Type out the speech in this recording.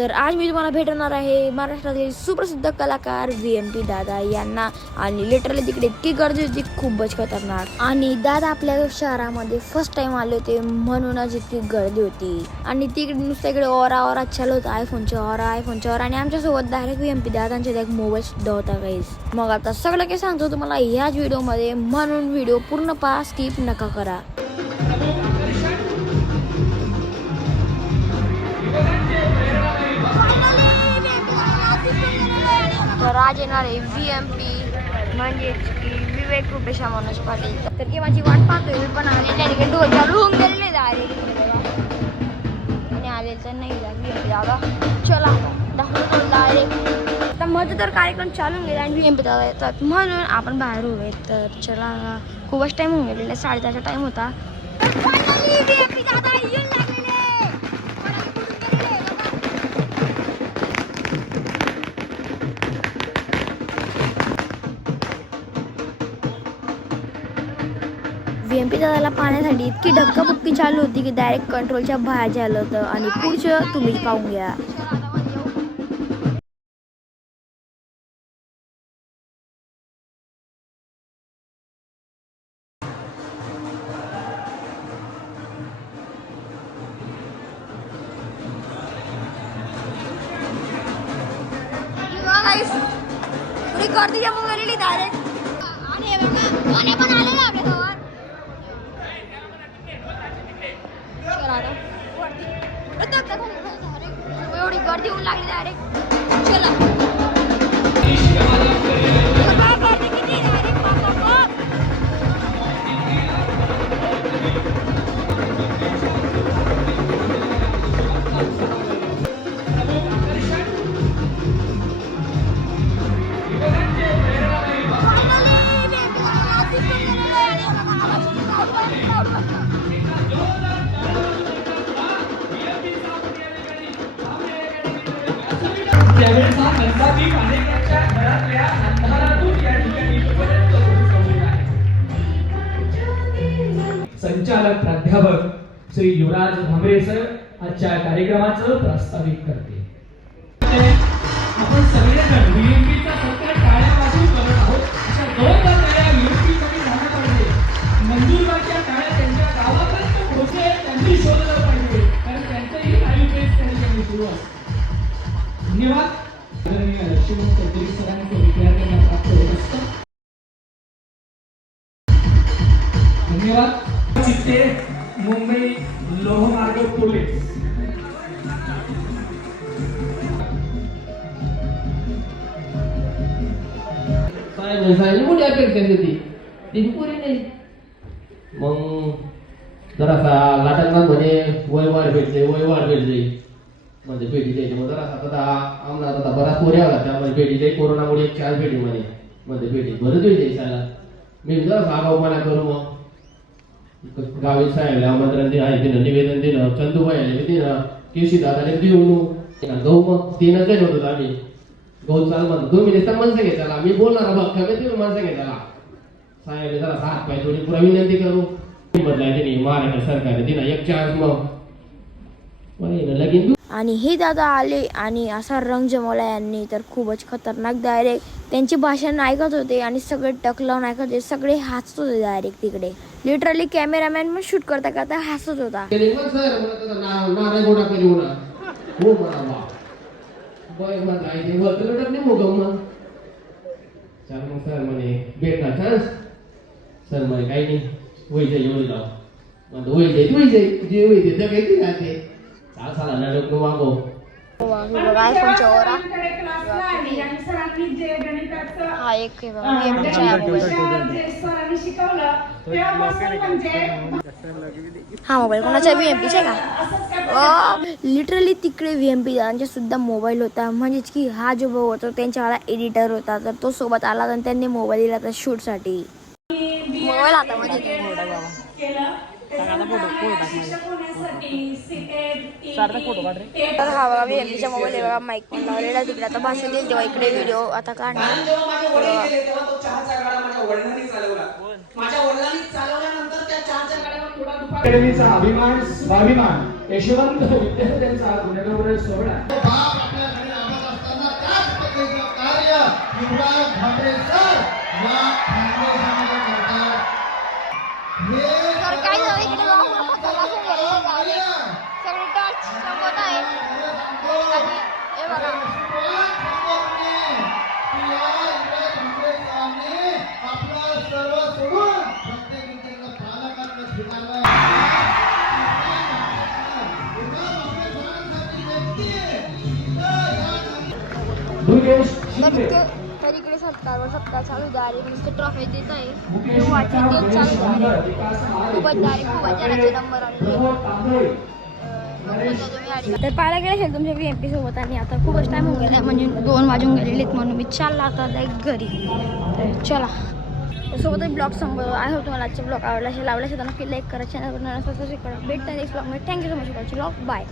तर आज मी तुम्हाला भेटणार आहे महाराष्ट्रातील सुप्रसिद्ध कलाकार VMP दादा यांना। आणि लिटरली तिकडे इतकी गर्दी होती, खूपच खतरनाक। आणि दादा आपल्या शहरामध्ये फर्स्ट टाइम आले होते म्हणूनच इतकी गर्दी होती। आणि तिकडे नुसतं इकडे ओरा चालू होता, आयफोनच्या ओरा आणि आमच्यासोबत डायरेक्ट VMP दादांच्या एक मोबाईल सुद्धा होता गाईस। मग आता सगळं काही सांगतो तुम्हाला ह्याच व्हिडिओमध्ये, म्हणून व्हिडिओ पूर्ण पहा, स्किप नका करा। तर आज येणार आहे VMP म्हणजेच की विवेक रुपेश मनोज पाटील। तर की माझी वाट पाहतोय मी, पण आले नाही, डोर चालू होऊन गेलेले आणि आले तर नाही VMP दादा। चला दाखवतो डायरेक्ट। आता मध्ये तर कार्यक्रम चालून गेला आणि VMP दादा येतात म्हणून आपण बाहेर उभे। तर चला, खूपच टाइम होऊन गेलेला, 10:30चा टाइम होता। VMP दादा येऊन लागलेले। VMP दादाला पाहण्यासाठी इतकी धक्काबुक्की चालू होती की डायरेक्ट कंट्रोलच्या बाहेर झालं होतं। आणि पुढचं तुम्ही पाहून घ्या। गर्दी जमून गेलेली डायरेक्ट। आणि बघा पण आलेला आपल्याजवळ। एवढी गर्दी होऊन लागली डायरेक्ट। चला गर्दी किती डायरेक्ट। संचालक प्राध्यापक श्री युवराज भांबरे सर आजच्या कार्यक्रमाचं प्रास्ताविक करते। आपण सगळेजण VMPचा सत्कार टाळ्या वाजवून करत आहोत। अशा दोन टाळ्या VMPसाठी झाल्या पाहिजे। नंदुरबारच्या टाळ्या त्यांच्या गावापर्यंत पोहोचले, त्यांनी शोधलं पाहिजे, कारण त्यांचंही लाईव्ह टेस्ट त्यांनी सुरू आहे। धन्यवाद। शिवम चौधरी सरांचं विद्यार्थ्यांना प्राप्त होत असतं। धन्यवाद। चित्ते मुंबई लोहमार्ग पोलीस। साहेब मोठी अपेक्षा होती, ती पुरी नाही। मग जरासा लाटांना म्हणे वय वाढ भेटले म्हणजे भेटी द्यायची। मग जरासा आम्हाला आता बराच पोरी आला, त्यामध्ये भेटी द्यायची। कोरोनामुळे 4 भेटी म्हणजे भेटी बरंच वेळ द्यायचा। मी जरासा आगाऊपणा करू, मग गावी साहेब आमंत्रण दिलं आहे, तिनं निवेदन दिलं, चंदूबाई आले तिनं, केशी दादाने देऊन गहू, मग 3 जण होतो आम्ही। गहू चाल म्हणतो 2 मिनिट माणसं घेताला, मी बोलणार बघ कमी तुम्ही माणसं घेताला। साहेब जरा हात पाय थोडी पुरा विनंती करू बदलाय तिने महाराष्ट्र सरकारने तिनं 1 चान्स मग लगीन। आणि हे दादा आले आणि असा रंग जमवला यांनी, तर खूपच खतरनाक। डायरेक्ट त्यांची भाषण ऐकत होते आणि सगळे टक लावून ऐकत होते, सगळे हसत होते डायरेक्ट तिकडे। लिटरली कॅमेरामॅन पण शूट करता करता हसत होता। सर म्हणे काही नाही, वैसे एवढी लाव म्हणतो, वैसे जे वैसे तर काही राहते साला नडक मागो। आयफोनच्या ओरा हा एक आहे बघा हा मोबाईल कोणाचा VMPचा का? लिटरली तिकडे VMP दादांचा सुद्धा मोबाईल होता, म्हणजेच की हा जो भाऊ होता त्यांच्यावाला एडिटर होता, तर तो सोबत आला आणि त्यांनी मोबाईल दिला तर शूटसाठी। मोबाईल आता म्हणजे तर हा बघा VMPचा मोबाईल आहे बघा, माईक पण लावलेला तिकडे। आता भाषण देईल तेव्हा इकडे व्हिडिओ आता काढणार। अकॅडमीचा अभिमान स्वाभिमान यशवंत विद्यार्थ्यांचा गुणगौरव सोहळा। सुभाष भामरे सर या फाउंडेशनमध्ये करतात. तर काय झालं इकडे जाऊन तपासून घेतलं जाते. सगळे टच संपत आहे आणि हे बघा आपलं सर्व सोडून प्रत्येक पालकांना स्वीकारलं. तर इकडे सत्कार चालू द्यारे नुसते ट्रॉफी देत आहे वाटते तेच चालू द्यारे खूपच दारे खूपच जणांचे नंबर आले. तर पाहायला गेले असेल तुमच्या VMP सोबत आणि आता खूपच टाइम होऊन गेला म्हणजे 2 वाजून गेलेले आहेत म्हणून मी चालला आता घरी. तर चला सोबतच ब्लॉग संपवतो. आय होप तुम्हाला आजचे ब्लॉग आवडला असेल. नक्की लाईक करा, चॅनलवर सबस्क्राईब करा. भेटता नेक्स्ट ब्लॉगमध्ये. Thank you so much. Blog bye.